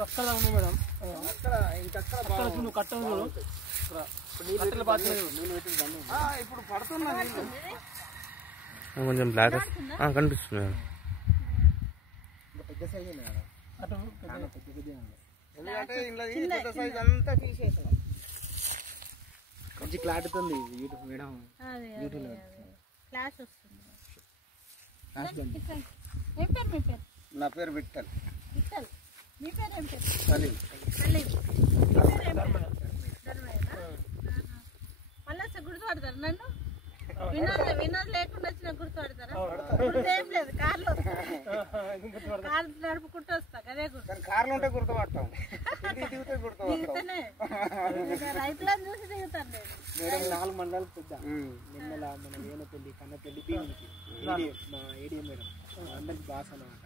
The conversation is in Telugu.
ఇప్పుడు అక్కడ ఉంది మేడం, అక్కడ ఇంకక్కడ నువ్వు కట్టను చూడు, ఇప్పుడు పడుతున్నా కొంచెం బ్లాక్ కనిపిస్తుంది. పెద్ద సైజు ఎందుకంటే ఇంట్లో పెద్ద సైజ్ అంతా తీసేసాం. మంచి క్లారిటీ ఉంది యూట్యూబ్ మేడం, యూట్యూబ్లో ఫ్లాష్ వస్తుంది. నా పేరు విఠల్. మీ పేరు ఏం పేరు? సలీం. మళ్ళీ గుర్తుపడతారు నన్ను? వినోద్ లేకుండా వచ్చిన గుర్తుపడతారా? గుర్తేం లేదు, కార్లో కార్ నడుపుకుంటూ వస్తా, అదే గుర్తు. కార్లు ఉంటే గుర్తుపడతాం, దిగుతానే రైతులను చూసి దిగుతాను నేను. 4 మండలాలు పెద్ద నిన్నల మన వేనపల్లి, కన్నపల్లి, మా ఏడిఎం మేడం అందరికి బాస్ అన్నమాట.